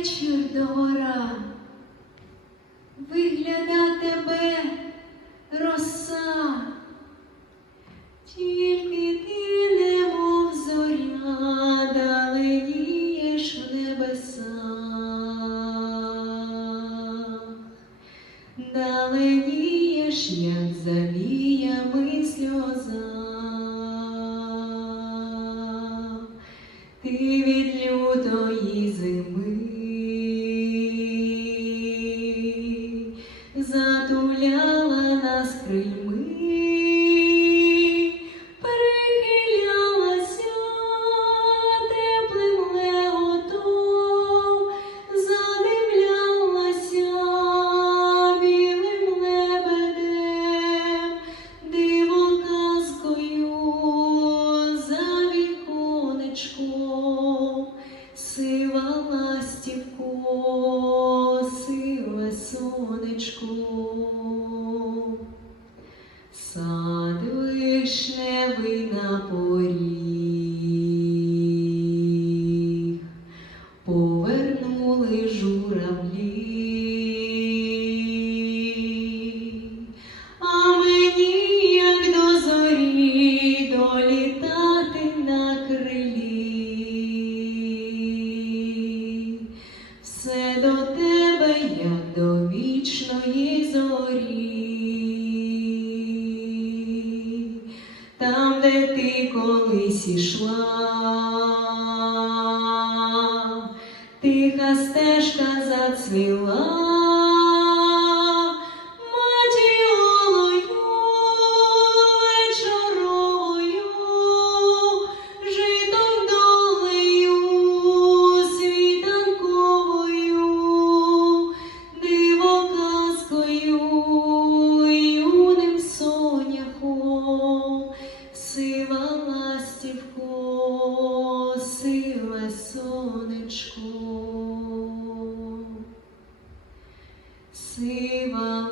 вечір догора, вигляда тебе роса, тільки ти, немов зоря, даленієш в небеса, даленієш, як завіями сльоза. Ти затуляла нас крильми, Сад вишневий ти колись ішла, тиха стежка зацвіла. Сонечко. Сива